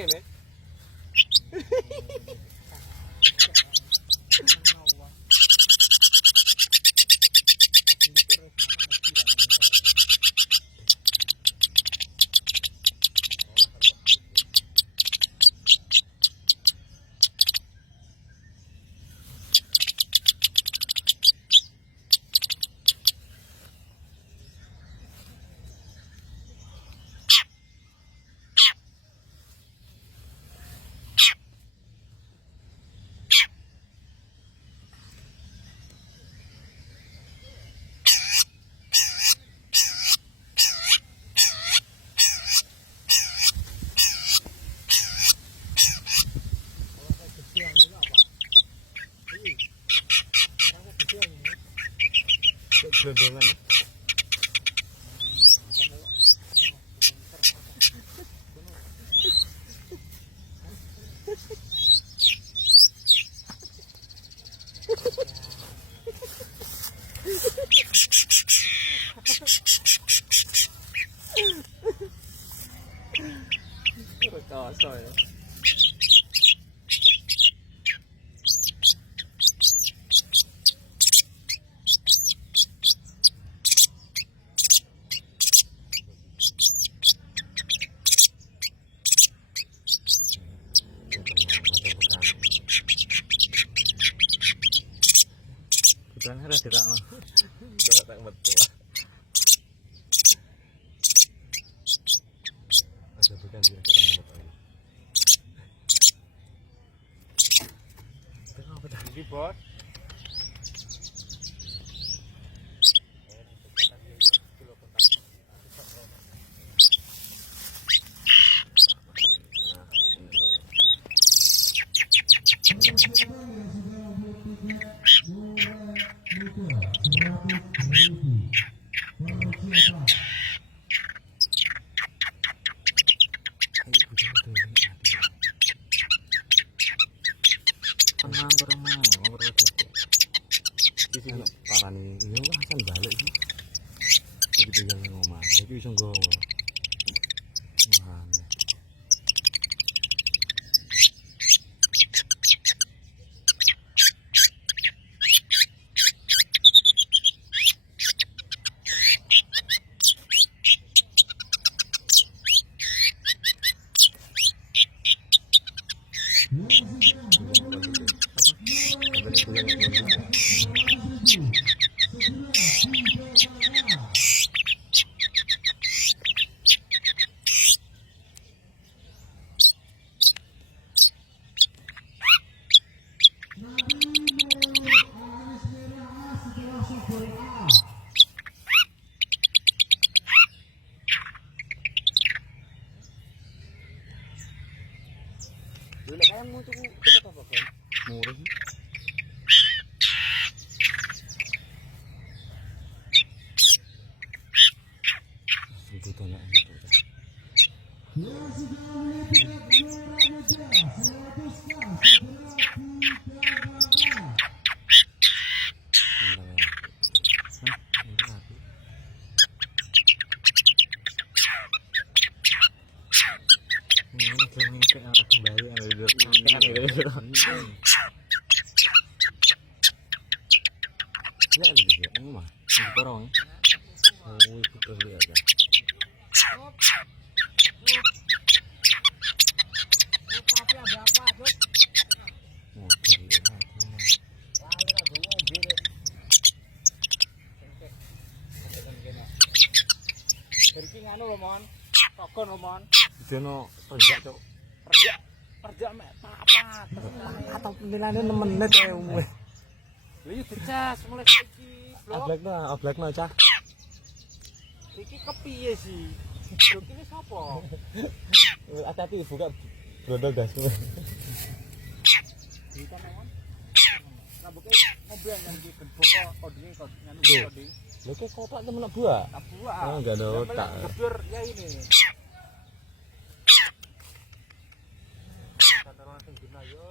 ngene. Gelondongan. Rekoso ya. Bukan harus ditakno. Coba tak betul. Ada bukan dia orang betul. Kenapa tadi, Bos? Parani ini akan balik sih. Begitu yang ngomong, jadi bisa nggowo. Dulu kan mau tuh kita apa kan? Murah sih. Sebutan lah itu. Ya gitu ya, mah porong. Oh, itu kali aja. Tapi ada apa, Bos? Motor ya. Lalu ada mobil. Pergi nganu lho, Mon. Tokon lho, Mon. Dene rejak, Cuk. Rejak mek papat. Atau nilainya 6 menit ya, weh. Lha yo dicas mulai iki. Oblekno cah. Iki kepiye sih? Lho kene sapa? Hati-hati buka brondol gas. Iki memang. Rambuke mobil yang iki gembok kodinge nganu koding. Lho kok kotak temen buah? Buah. Oh enggak ada otak. Gebur ya ini. Kata orang sing guna yo.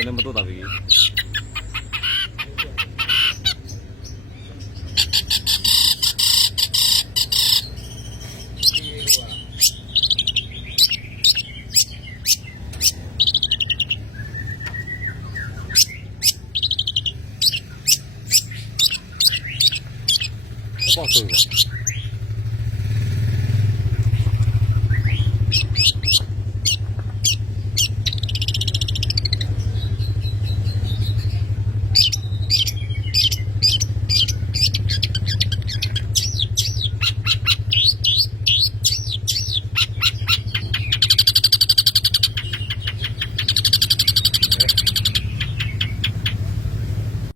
Fotone metu tapi iki. Apa tuh?